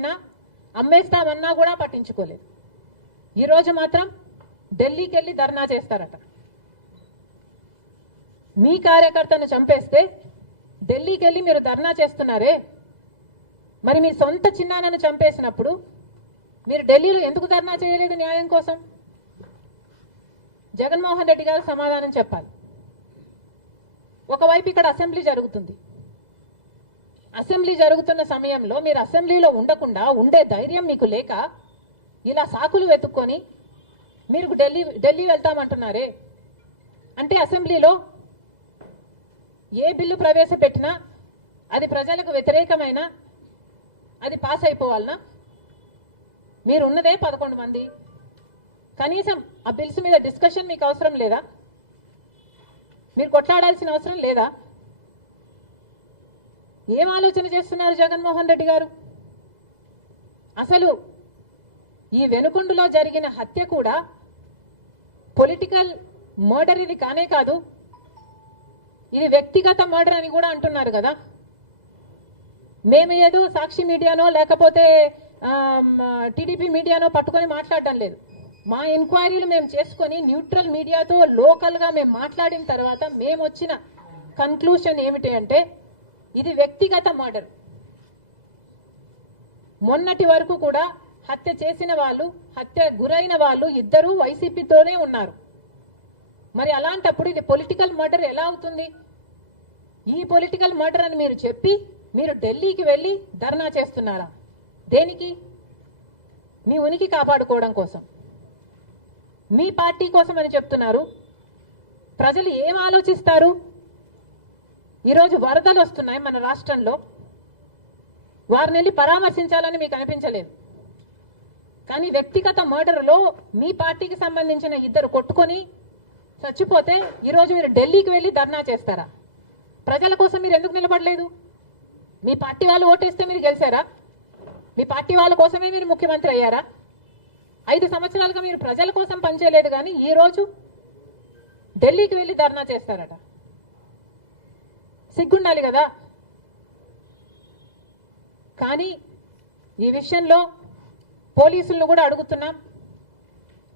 అయినా అమ్మేస్తామన్నా కూడా పట్టించుకోలేదు. ఈరోజు మాత్రం ఢిల్లీకి వెళ్ళి ధర్నా చేస్తారట. మీ కార్యకర్తను చంపేస్తే ఢిల్లీకి వెళ్ళి మీరు ధర్నా చేస్తున్నారే, మరి మీ సొంత చిన్నాన్నను చంపేసినప్పుడు మీరు ఢిల్లీలో ఎందుకు ధర్నా చేయలేదు న్యాయం కోసం? జగన్మోహన్ రెడ్డి గారు సమాధానం చెప్పాలి. ఒకవైపు ఇక్కడ అసెంబ్లీ జరుగుతుంది. అసెంబ్లీ జరుగుతున్న సమయంలో మీరు అసెంబ్లీలో ఉండకుండా ఉండే ధైర్యం మీకు లేక ఇలా సాకులు వెతుక్కొని మీరు ఢిల్లీ వెళ్తామంటున్నారే, అంటే అసెంబ్లీలో ఏ బిల్లు ప్రవేశపెట్టినా అది ప్రజలకు వ్యతిరేకమైన అది పాస్ అయిపోవాలనా? మీరు ఉన్నదే 11 మంది. కనీసం ఆ బిల్స్ మీద డిస్కషన్ మీకు అవసరం లేదా? మీరు కొట్లాడాల్సిన అవసరం లేదా? ఏం ఆలోచన చేస్తున్నారు జగన్మోహన్ రెడ్డి గారు? అసలు ఈ వెనుకొండలో జరిగిన హత్య కూడా పొలిటికల్ మర్డర్ ఇది కానే కాదు, ఇది వ్యక్తిగత మర్డర్ అని కూడా అంటున్నారు కదా. మేము ఏదో సాక్షి మీడియానో లేకపోతే టీడీపీ మీడియానో పట్టుకొని మాట్లాడటం లేదు. మా ఎంక్వైరీలు మేము చేసుకొని న్యూట్రల్ మీడియాతో లోకల్గా మేము మాట్లాడిన తర్వాత మేము వచ్చిన కన్క్లూషన్ ఏమిటి అంటే ఇది వ్యక్తిగత మర్డర్. మొన్నటి వరకు కూడా హత్య చేసిన వాళ్ళు, హత్య గురైన వాళ్ళు ఇద్దరూ వైసీపీతోనే ఉన్నారు. మరి అలాంటప్పుడు ఇది పొలిటికల్ మర్డర్ ఎలా అవుతుంది? ఈ పొలిటికల్ మర్డర్ అని మీరు చెప్పి మీరు ఢిల్లీకి వెళ్ళి ధర్నా చేస్తున్నారా? దేనికి? మీ ఉనికి కాపాడుకోవడం కోసం, మీ పార్టీ కోసం అని చెప్తున్నారు. ప్రజలు ఏం ఆలోచిస్తారు? ఈరోజు వరదలు వస్తున్నాయి మన రాష్ట్రంలో, వారిని వెళ్ళి పరామర్శించాలని మీకు అనిపించలేదు. కానీ వ్యక్తిగత మర్డర్లో మీ పార్టీకి సంబంధించిన ఇద్దరు కొట్టుకొని చచ్చిపోతే ఈరోజు మీరు ఢిల్లీకి వెళ్ళి ధర్నా చేస్తారా? ప్రజల కోసం మీరు ఎందుకు నిలబడలేదు? మీ పార్టీ వాళ్ళు ఓటేస్తే మీరు గెలిచారా? మీ పార్టీ వాళ్ళ కోసమే మీరు ముఖ్యమంత్రి అయ్యారా? 5 సంవత్సరాలుగా మీరు ప్రజల కోసం పనిచేయలేదు, కానీ ఈరోజు ఢిల్లీకి వెళ్ళి ధర్నా చేస్తారట. సిగ్గుండాలి కదా. కానీ ఈ విషయంలో పోలీసులను కూడా అడుగుతున్నాం.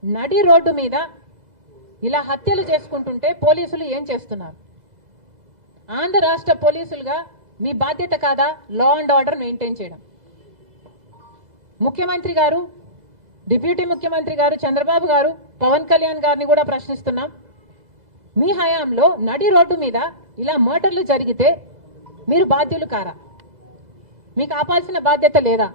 నడి రోడ్డు మీద ఇలా హత్యలు చేసుకుంటుంటే పోలీసులు ఏం చేస్తున్నారు? ఆంధ్ర రాష్ట్ర పోలీసులుగా మీ బాధ్యత కాదా లా అండ్ ఆర్డర్ మెయింటైన్ చేయడం? ముఖ్యమంత్రి గారు, డిప్యూటీ ముఖ్యమంత్రి గారు చంద్రబాబు గారు, పవన్ కళ్యాణ్ గారిని కూడా ప్రశ్నిస్తున్నాం. మీ హయాంలో నడి రోడ్డు మీద ఇలా మర్డర్లు జరిగితే మీరు బాధ్యులు కారా? మీకు ఆపాల్సిన బాధ్యత లేదా?